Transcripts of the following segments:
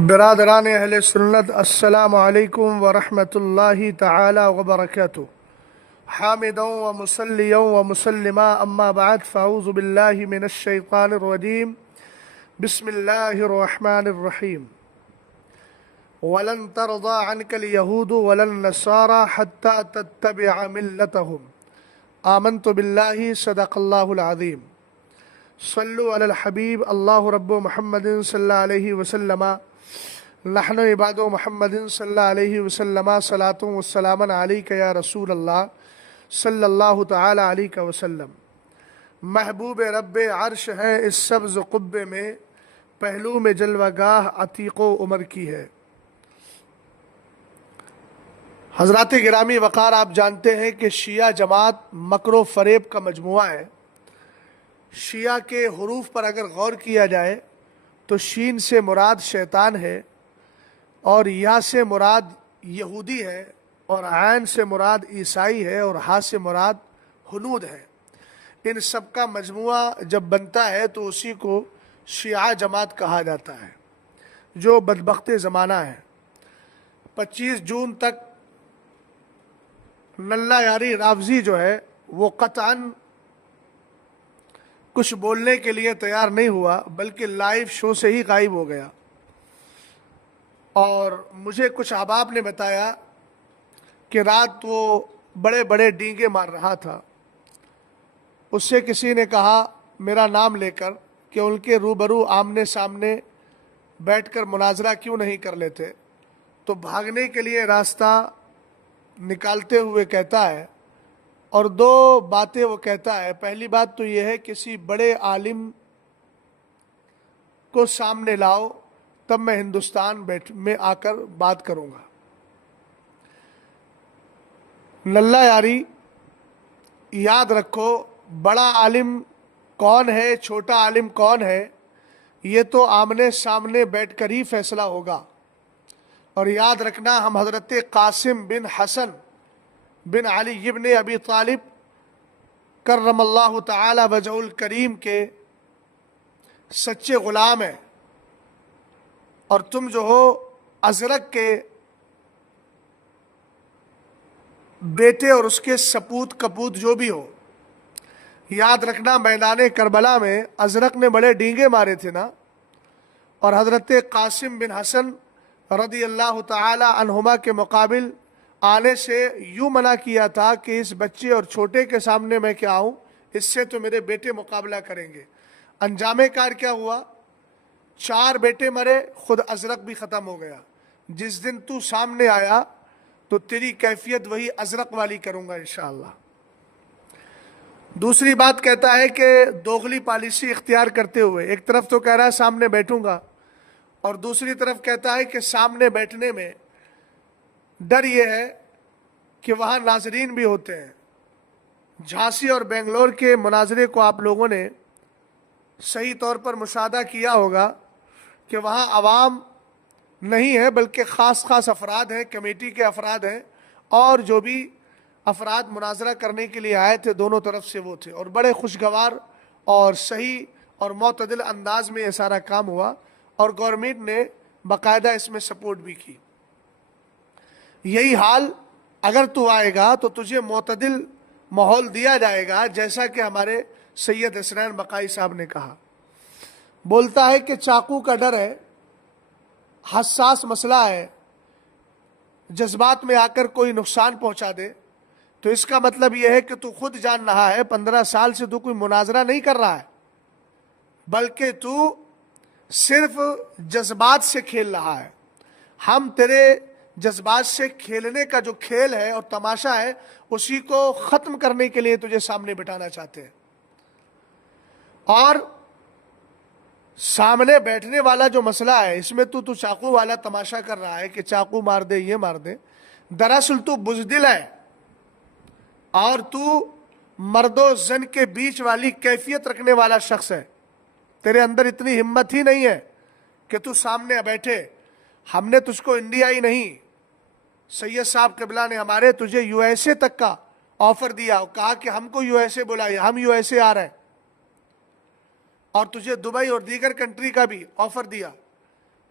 برادران اہل سنت، السلام علیکم ورحمۃ اللہ تعالی وبرکاتہ۔ حامدا و مسلیا و مسلما، اما بعد فاعوذ باللہ من الشیطان الرجیم، بسم اللہ الرحمن الرحیم۔ وَلَن تَرْضَىٰ عَنْكَ الْيَهُودُ وَلَا النَّصَارَىٰ حَتَّىٰ تَتَّبِعَ مِلَّتَهُمْ آمَنْتُ بِاللَّهِ صدق اللہ العظیم۔ صلوا علی الحبیب اللہ رب محمد صلی اللہ علیہ وسلم، نحن عباد محمد صلی اللہ علیہ وسلم، صلاۃ والسلام علیک یا رسول اللہ صلی اللہ تعالی علیہ وسلم۔ محبوب رب عرش ہے اس سبز قبے میں، پہلو میں جلوہ گاہ عتیق و عمر کی ہے۔ حضرات گرامی وقار، آپ جانتے ہیں کہ شیعہ جماعت مکر و فریب کا مجموعہ ہے۔ شیعہ کے حروف پر اگر غور کیا جائے تو شین سے مراد شیطان ہے، اور یا سے مراد یہودی ہے، اور عین سے مراد عیسائی ہے، اور ہا سے مراد ہنود ہے۔ ان سب کا مجموعہ جب بنتا ہے تو اسی کو شیعہ جماعت کہا جاتا ہے، جو بدبخت زمانہ ہے۔ 25 جون تک نلہ یاری رافضی جو ہے وہ قطعاً کچھ بولنے کے لیے تیار نہیں ہوا، بلکہ لائیو شو سے ہی غائب ہو گیا۔ اور مجھے کچھ احباب نے بتایا کہ رات وہ بڑے بڑے ڈینگے مار رہا تھا۔ اس سے کسی نے کہا میرا نام لے کر کہ ان کے روبرو آمنے سامنے بیٹھ کر مناظرہ کیوں نہیں کر لیتے، تو بھاگنے کے لیے راستہ نکالتے ہوئے کہتا ہے، اور 2 باتیں وہ کہتا ہے۔ پہلی بات تو یہ ہے کسی بڑے عالم کو سامنے لاؤ، تب میں ہندوستان میں آ کر بات کروں گا۔ نلہ یاری یاد رکھو، بڑا عالم کون ہے، چھوٹا عالم کون ہے، یہ تو آمنے سامنے بیٹھ کر ہی فیصلہ ہوگا۔ اور یاد رکھنا، ہم حضرت قاسم بن حسن بن علی ابن ابی طالب کرم اللہ تعالی وجہہ الکریم کے سچے غلام ہیں، اور تم جو ہو ازرق کے بیٹے اور اس کے سپوت کپوت جو بھی ہو۔ یاد رکھنا، میدان کربلا میں ازرق نے بڑے ڈینگے مارے تھے نا، اور حضرت قاسم بن حسن رضی اللہ تعالی عنہما کے مقابل آنے سے یوں منع کیا تھا کہ اس بچے اور چھوٹے کے سامنے میں کیا آؤں، اس سے تو میرے بیٹے مقابلہ کریں گے۔ انجام کار کیا ہوا؟ 4 بیٹے مرے، خود ازرق بھی ختم ہو گیا۔ جس دن تو سامنے آیا تو تیری کیفیت وہی ازرق والی کروں گا انشاءاللہ۔ دوسری بات کہتا ہے کہ دوغلی پالیسی اختیار کرتے ہوئے، ایک طرف تو کہہ رہا ہے سامنے بیٹھوں گا، اور دوسری طرف کہتا ہے کہ سامنے بیٹھنے میں ڈر یہ ہے کہ وہاں ناظرین بھی ہوتے ہیں۔ جھانسی اور بنگلور کے مناظرے کو آپ لوگوں نے صحیح طور پر مشاہدہ کیا ہوگا کہ وہاں عوام نہیں ہے، بلکہ خاص افراد ہیں، کمیٹی کے افراد ہیں، اور جو بھی افراد مناظرہ کرنے کے لیے آئے تھے دونوں طرف سے وہ تھے، اور بڑے خوشگوار اور صحیح اور معتدل انداز میں یہ سارا کام ہوا، اور گورنمنٹ نے باقاعدہ اس میں سپورٹ بھی کی۔ یہی حال اگر تو آئے گا تو تجھے معتدل ماحول دیا جائے گا، جیسا کہ ہمارے سید حسنین بقائی صاحب نے کہا۔ بولتا ہے کہ چاقو کا ڈر ہے، حساس مسئلہ ہے، جذبات میں آ کر کوئی نقصان پہنچا دے، تو اس کا مطلب یہ ہے کہ تو خود جان رہا ہے 15 سال سے تو کوئی مناظرہ نہیں کر رہا ہے، بلکہ تو صرف جذبات سے کھیل رہا ہے۔ ہم تیرے جذبات سے کھیلنے کا جو کھیل ہے اور تماشا ہے، اسی کو ختم کرنے کے لیے تجھے سامنے بٹھانا چاہتے ہیں۔ اور سامنے بیٹھنے والا جو مسئلہ ہے، اس میں تو چاقو والا تماشا کر رہا ہے کہ چاقو مار دے، یہ مار دے۔ دراصل تو بزدل ہے، اور تو مرد و زن کے بیچ والی کیفیت رکھنے والا شخص ہے۔ تیرے اندر اتنی ہمت ہی نہیں ہے کہ تو سامنے بیٹھے۔ ہم نے تجھ کو انڈیا ہی نہیں، سید صاحب قبلہ نے ہمارے تجھے یو ایس اے تک کا آفر دیا، اور کہا کہ ہم کو یو ایس اے بلائیے، ہم یو ایس اے آ رہے ہیں، اور تجھے دبئی اور دیگر کنٹری کا بھی آفر دیا،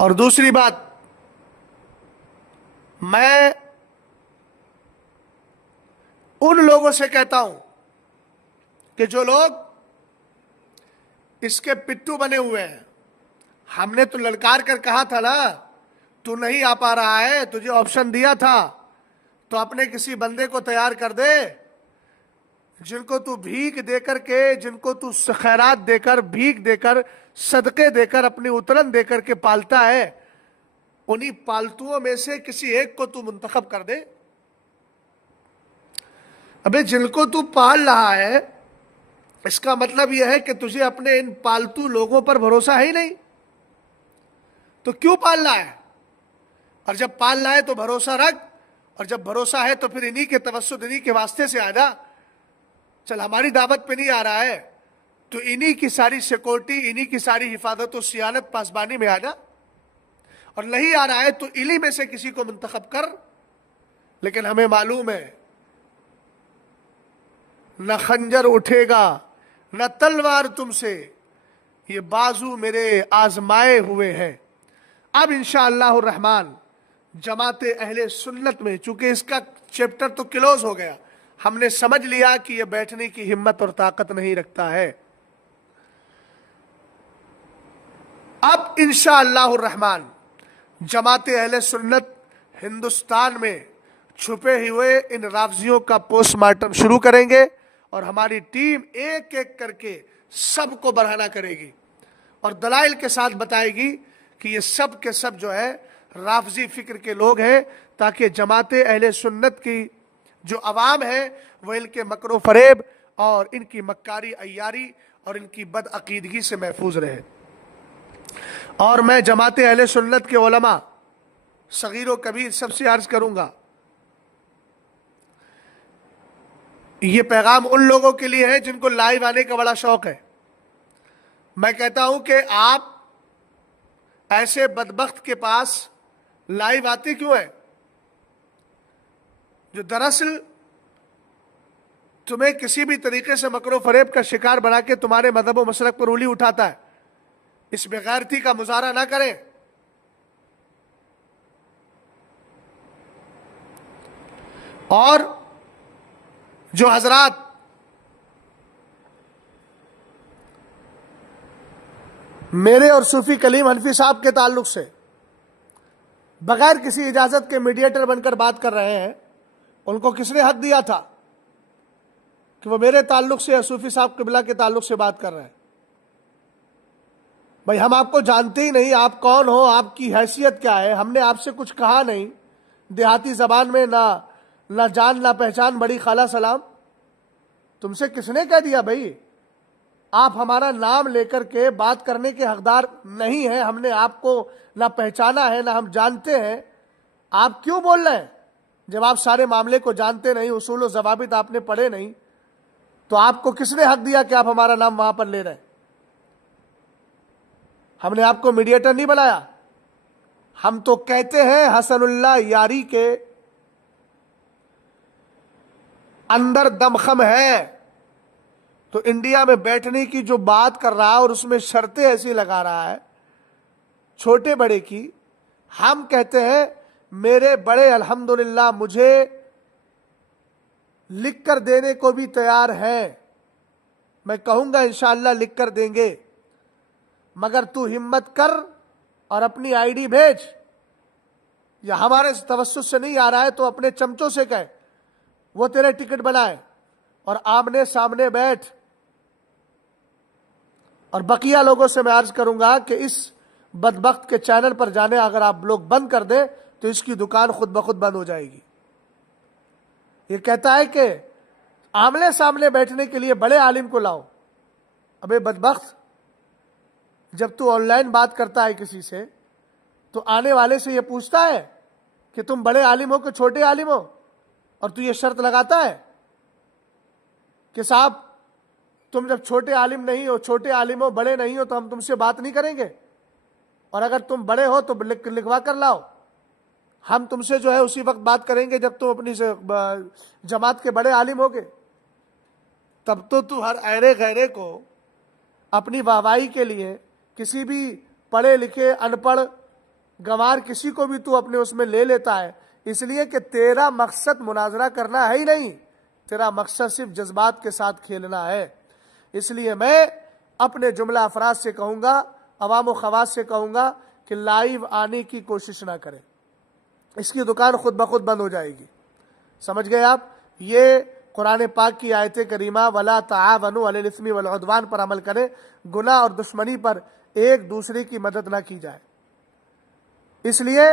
اور دوسری بات، میں ان لوگوں سے کہتا ہوں کہ جو لوگ اس کے پٹھو بنے ہوئے ہیں، ہم نے تو للکار کر کہا تھا نا، تو نہیں آ پا رہا ہے، تجھے آپشن دیا تھا، تو اپنے کسی بندے کو تیار کر دے جن کو تو بھیک دے کر کے، جن کو تو خیرات دے کر، بھیک دے کر، صدقے دے کر، اپنی اترن دے کر کے پالتا ہے، انہی پالتوؤں میں سے کسی ایک کو تو منتخب کر دے۔ ابے جن کو تو پال رہا ہے، اس کا مطلب یہ ہے کہ تجھے اپنے ان پالتو لوگوں پر بھروسہ ہے ہی نہیں، تو کیوں پالنا ہے؟ اور جب پالنا ہے تو بھروسہ رکھ، اور جب بھروسہ ہے تو پھر انہی کے توسط، انہی کے واسطے سے آ جا۔ چل ہماری دعوت پہ نہیں آ رہا ہے تو انہی کی ساری سیکورٹی، انہی کی ساری حفاظت و صیانت پاسبانی میں آ جا، اور نہیں آ رہا ہے تو انہی میں سے کسی کو منتخب کر۔ لیکن ہمیں معلوم ہے نہ خنجر اٹھے گا نہ تلوار تم سے، یہ بازو میرے آزمائے ہوئے ہیں۔ اب انشاءاللہ الرحمن جماعت اہل سنت میں، چونکہ اس کا چیپٹر تو کلوز ہو گیا، ہم نے سمجھ لیا کہ یہ بیٹھنے کی ہمت اور طاقت نہیں رکھتا ہے، اب انشاءاللہ الرحمن جماعت اہل سنت ہندوستان میں چھپے ہوئے ان رافضیوں کا پوسٹ مارٹم شروع کریں گے، اور ہماری ٹیم ایک ایک کر کے سب کو برہنہ کرے گی اور دلائل کے ساتھ بتائے گی کہ یہ سب کے سب جو ہے رافضی فکر کے لوگ ہیں، تاکہ جماعت اہل سنت کی جو عوام ہے وہ ان کے مکر و فریب اور ان کی مکاری عیاری اور ان کی بد عقیدگی سے محفوظ رہے۔ اور میں جماعت اہل سنت کے علماء صغیر و کبیر سب سے عرض کروں گا، یہ پیغام ان لوگوں کے لیے ہے جن کو لائیو آنے کا بڑا شوق ہے۔ میں کہتا ہوں کہ آپ ایسے بدبخت کے پاس لائیو آتے کیوں ہیں جو دراصل تمہیں کسی بھی طریقے سے مکر و فریب کا شکار بنا کے تمہارے مذہب و مسلک پر انگلی اٹھاتا ہے۔ اس بغیرتی کا مظاہرہ نہ کریں۔ اور جو حضرات میرے اور صوفی کلیم حنفی صاحب کے تعلق سے بغیر کسی اجازت کے میڈیٹر بن کر بات کر رہے ہیں، ان کو کس نے حق دیا تھا کہ وہ میرے تعلق سے یا صوفی صاحب قبلہ کے تعلق سے بات کر رہے ہیں؟ بھائی ہم آپ کو جانتے ہی نہیں، آپ کون ہو، آپ کی حیثیت کیا ہے، ہم نے آپ سے کچھ کہا نہیں، دیہاتی زبان میں نہ جان نہ پہچان، بڑی خالہ سلام۔ تم سے کس نے کہہ دیا بھائی آپ ہمارا نام لے کر کے بات کرنے کے حقدار نہیں ہیں؟ ہم نے آپ کو نہ پہچانا ہے نہ ہم جانتے ہیں، آپ کیوں بول رہے ہیں؟ جب آپ سارے معاملے کو جانتے نہیں، اصول و ضوابط آپ نے پڑھے نہیں، تو آپ کو کس نے حق دیا کہ آپ ہمارا نام وہاں پر لے رہے ہیں؟ ہم نے آپ کو میڈیٹر نہیں بنایا، ہم تو کہتے ہیں حسن اللہ یاری کے اندر دمخم ہے، تو انڈیا میں بیٹھنے کی جو بات کر رہا ہے اور اس میں شرطیں ایسی لگا رہا ہے چھوٹے بڑے کی، ہم کہتے ہیں میرے بڑے الحمدللہ مجھے لکھ کر دینے کو بھی تیار ہیں، میں کہوں گا انشاءاللہ لکھ کر دیں گے، مگر تو ہمت کر اور اپنی آئی ڈی بھیج، یا ہمارے توسط سے نہیں آ رہا ہے تو اپنے چمچوں سے کہے وہ تیرے ٹکٹ بنائے اور آمنے سامنے بیٹھ۔ اور بقیہ لوگوں سے میں عرض کروں گا کہ اس بدبخت کے چینل پر جانے اگر آپ لوگ بند کر دیں تو اس کی دکان خود بخود بند ہو جائے گی۔ یہ کہتا ہے کہ آمنے سامنے بیٹھنے کے لیے بڑے عالم کو لاؤ۔ ابے بدبخت، جب تو آن لائن بات کرتا ہے کسی سے تو آنے والے سے یہ پوچھتا ہے کہ تم بڑے عالم ہو کہ چھوٹے عالم ہو، اور تو یہ شرط لگاتا ہے کہ صاحب تم جب چھوٹے عالم نہیں ہو، چھوٹے عالم ہو، بڑے نہیں ہو، تو ہم تم سے بات نہیں کریں گے، اور اگر تم بڑے ہو تو لکھوا کر لاؤ، ہم تم سے جو ہے اسی وقت بات کریں گے جب تم اپنی جماعت کے بڑے عالم ہوگے۔ تب تو ہر ایرے غیرے کو اپنی واہواہی کے لیے کسی بھی پڑھے لکھے ان پڑھ گنوار کسی کو بھی تو اپنے اس میں لے لیتا ہے، اس لیے کہ تیرا مقصد مناظرہ کرنا ہے ہی نہیں، تیرا مقصد صرف جذبات کے ساتھ کھیلنا ہے۔ اس لیے میں اپنے جملہ افراد سے کہوں گا، عوام و خواص سے کہوں گا کہ لائیو آنے کی کوشش نہ کریں، اس کی دکان خود بخود بند ہو جائے گی۔ سمجھ گئے آپ؟ یہ قرآن پاک کی آیت کریمہ وَلَا تَعَاوَنُوا عَلَى الْإِثْمِ وَالْعُدْوَانِ پر عمل کریں، گناہ اور دشمنی پر ایک دوسرے کی مدد نہ کی جائے۔ اس لیے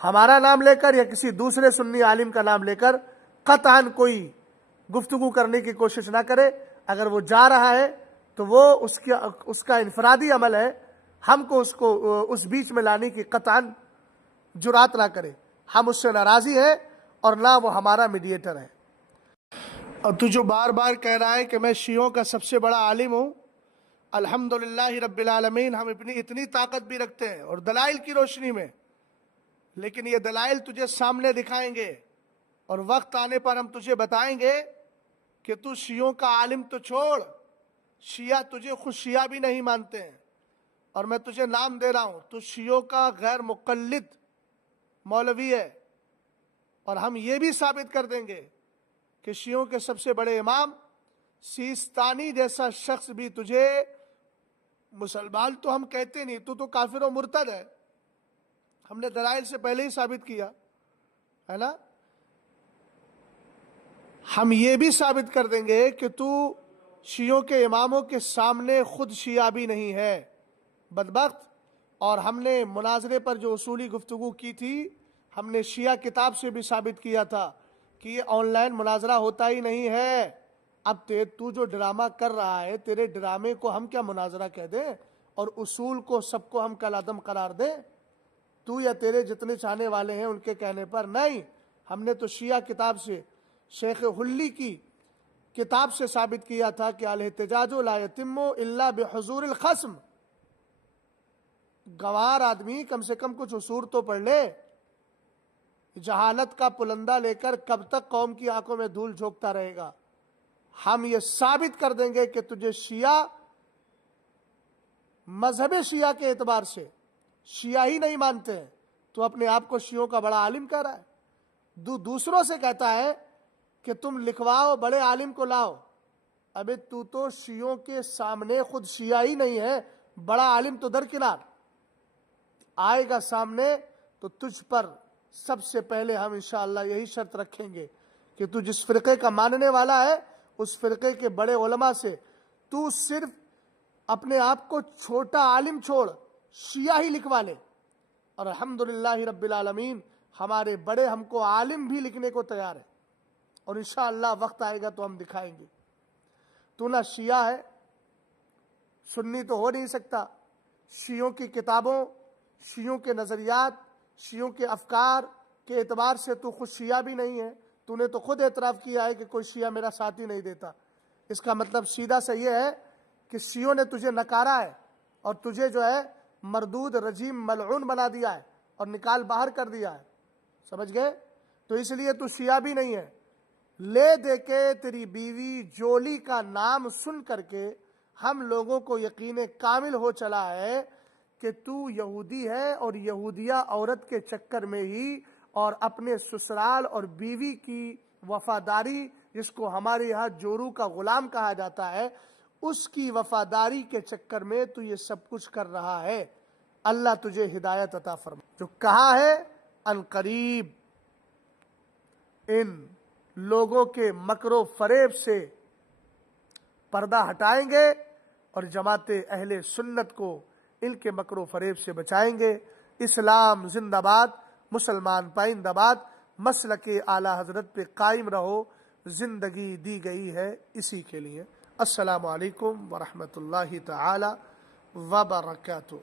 ہمارا نام لے کر یا کسی دوسرے سنی عالم کا نام لے کر قطعاً کوئی گفتگو کرنے کی کوشش نہ کرے۔ اگر وہ جا رہا ہے تو وہ اس کا انفرادی عمل ہے، ہم کو اس بیچ میں لانے کی قطعاً جرات نہ کرے۔ ہم اس سے ناراضی ہیں اور نہ وہ ہمارا میڈیٹر ہے۔ اور تو جو بار بار کہہ رہا ہے کہ میں شیعوں کا سب سے بڑا عالم ہوں، الحمدللہ رب العالمین، ہم اتنی طاقت بھی رکھتے ہیں اور دلائل کی روشنی میں، لیکن یہ دلائل تجھے سامنے دکھائیں گے اور وقت آنے پر ہم تجھے بتائیں گے کہ تو شیعوں کا عالم تو چھوڑ، شیعہ تجھے خود شیعہ بھی نہیں مانتے ہیں، اور میں تجھے نام دے رہا ہوں، تو شیعوں کا غیر مقلد مولوی ہے۔ اور ہم یہ بھی ثابت کر دیں گے کہ شیعوں کے سب سے بڑے امام سیستانی جیسا شخص بھی تجھے مسلمان تو ہم کہتے نہیں، تو کافر و مرتد ہے، ہم نے دلائل سے پہلے ہی ثابت کیا ہے نا۔ ہم یہ بھی ثابت کر دیں گے کہ تو شیعوں کے اماموں کے سامنے خود شیعہ بھی نہیں ہے، بدبخت۔ اور ہم نے مناظرے پر جو اصولی گفتگو کی تھی، ہم نے شیعہ کتاب سے بھی ثابت کیا تھا کہ یہ آن لائن مناظرہ ہوتا ہی نہیں ہے۔ اب تو جو ڈرامہ کر رہا ہے، تیرے ڈرامے کو ہم کیا مناظرہ کہہ دیں اور اصول کو سب کو ہم کالعدم قرار دیں؟ تو یا تیرے جتنے چاہنے والے ہیں ان کے کہنے پر نہیں، ہم نے تو شیعہ کتاب سے، شیخ حلی کی کتاب سے ثابت کیا تھا کہ الاحتجاج لا یتم الا بحضور الخصم۔ گوار آدمی کم سے کم کچھ اصول تو پڑھ لے۔ جہالت کا پلندہ لے کر کب تک قوم کی آنکھوں میں دھول جھونکتا رہے گا؟ ہم یہ ثابت کر دیں گے کہ تجھے شیعہ، مذہب شیعہ کے اعتبار سے شیعہ ہی نہیں مانتے ہیں، تو اپنے آپ کو شیعوں کا بڑا عالم کہہ رہا ہے، دوسروں سے کہتا ہے کہ تم لکھواؤ، بڑے عالم کو لاؤ۔ ابے تو شیعوں کے سامنے خود شیعہ ہی نہیں ہے، بڑا عالم تو درکنار آئے گا سامنے، تو تجھ پر سب سے پہلے ہم انشاءاللہ یہی شرط رکھیں گے کہ تو جس فرقے کا ماننے والا ہے، اس فرقے کے بڑے علماء سے تو صرف اپنے آپ کو چھوٹا عالم چھوڑ شیعہ ہی لکھوا لے۔ اور الحمدللہ رب العالمین، ہمارے بڑے ہم کو عالم بھی لکھنے کو تیار ہے، اور انشاءاللہ وقت آئے گا تو ہم دکھائیں گے۔ تو نہ شیعہ ہے، سنی تو ہو نہیں سکتا، شیعوں کی کتابوں، شیعوں کے نظریات، شیعوں کے افکار کے اعتبار سے تو خود شیعہ بھی نہیں ہے۔ تو نے تو خود اعتراف کیا ہے کہ کوئی شیعہ میرا ساتھ ہی نہیں دیتا۔ اس کا مطلب سیدھا سا یہ ہے کہ شیعوں نے تجھے نکارا ہے اور تجھے جو ہے مردود، رجیم، ملعون بنا دیا ہے اور نکال باہر کر دیا ہے۔ سمجھ گئے؟ تو اس لیے تو شیعہ بھی نہیں ہے۔ لے دے کے تیری بیوی جولی کا نام سن کر کے ہم لوگوں کو یقین کامل ہو چلا ہے کہ تو یہودی ہے، اور یہودیہ عورت کے چکر میں ہی اور اپنے سسرال اور بیوی کی وفاداری، جس کو ہمارے یہاں جورو کا غلام کہا جاتا ہے، اس کی وفاداری کے چکر میں تو یہ سب کچھ کر رہا ہے۔ اللہ تجھے ہدایت عطا فرمائے۔ جو کہا ہے ان قریب ان لوگوں کے مکر و فریب سے پردہ ہٹائیں گے اور جماعت اہل سنت کو ان کے مکر و فریب سے بچائیں گے۔ اسلام زندہ باد، مسلمان پائندہ باد، مسلک اعلیٰ حضرت پہ قائم رہو، زندگی دی گئی ہے اسی کے لیے۔ السلام علیکم ورحمۃ اللہ تعالی وبرکاتہ۔